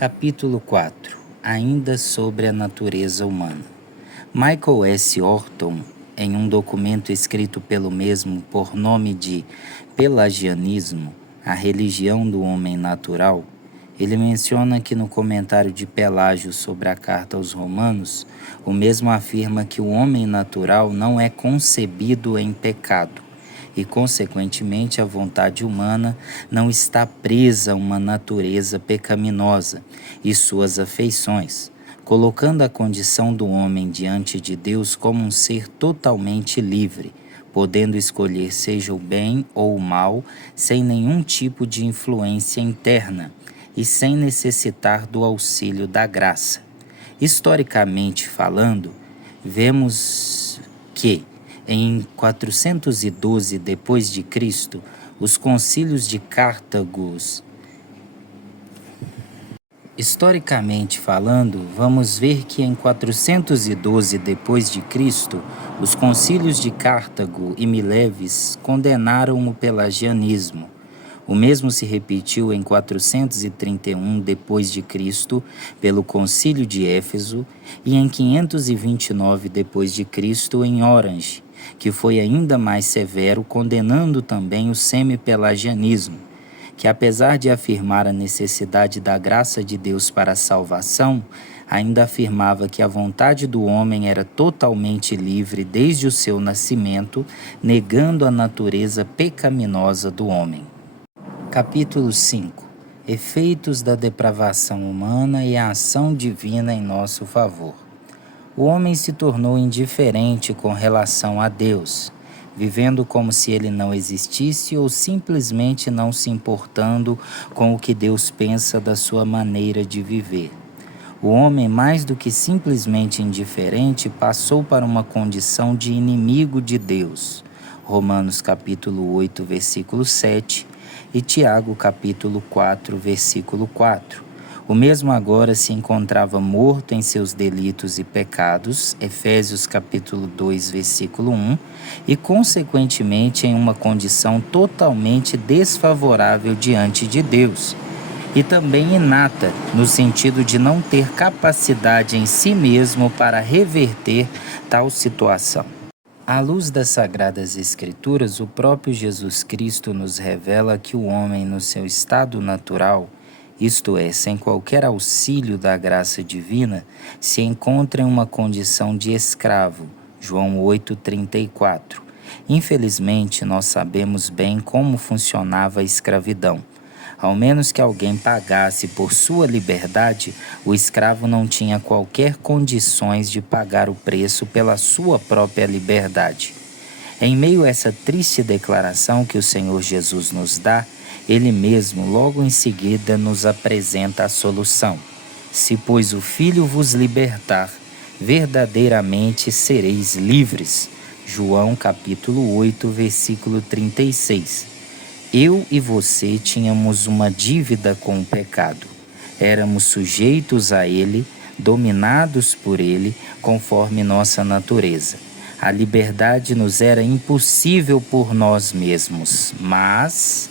Capítulo 4. Ainda sobre a natureza humana. Michael S. Horton, em um documento escrito pelo mesmo por nome de Pelagianismo, a religião do homem natural, ele menciona que no comentário de Pelágio sobre a carta aos Romanos, o mesmo afirma que o homem natural não é concebido em pecado e, consequentemente, a vontade humana não está presa a uma natureza pecaminosa e suas afeições, colocando a condição do homem diante de Deus como um ser totalmente livre, podendo escolher seja o bem ou o mal, sem nenhum tipo de influência interna e sem necessitar do auxílio da graça. Historicamente falando, vemos que em 412 d.C., os concílios de Cartago. Historicamente falando, vamos ver que em 412 d.C., os concílios de Cartago e Mileves condenaram o pelagianismo. O mesmo se repetiu em 431 d.C. pelo concílio de Éfeso e em 529 d.C. em Orange, que foi ainda mais severo, condenando também o semi-pelagianismo, que apesar de afirmar a necessidade da graça de Deus para a salvação, ainda afirmava que a vontade do homem era totalmente livre desde o seu nascimento, negando a natureza pecaminosa do homem. Capítulo 5. Efeitos da depravação humana e a ação divina em nosso favor. O homem se tornou indiferente com relação a Deus, vivendo como se ele não existisse ou simplesmente não se importando com o que Deus pensa da sua maneira de viver. O homem, mais do que simplesmente indiferente, passou para uma condição de inimigo de Deus. Romanos capítulo 8, versículo 7 e Tiago capítulo 4, versículo 4. O mesmo agora se encontrava morto em seus delitos e pecados, Efésios capítulo 2, versículo 1, e consequentemente em uma condição totalmente desfavorável diante de Deus, e também inata, no sentido de não ter capacidade em si mesmo para reverter tal situação. À luz das Sagradas Escrituras, o próprio Jesus Cristo nos revela que o homem, no seu estado natural, isto é, sem qualquer auxílio da graça divina, se encontra em uma condição de escravo. João 8,34. Infelizmente, nós sabemos bem como funcionava a escravidão. Ao menos que alguém pagasse por sua liberdade, o escravo não tinha qualquer condições de pagar o preço pela sua própria liberdade. Em meio a essa triste declaração que o Senhor Jesus nos dá, Ele mesmo logo em seguida nos apresenta a solução. Se, pois, o Filho vos libertar, verdadeiramente sereis livres. João capítulo 8, versículo 36. Eu e você tínhamos uma dívida com o pecado. Éramos sujeitos a ele, dominados por ele, conforme nossa natureza. A liberdade nos era impossível por nós mesmos, mas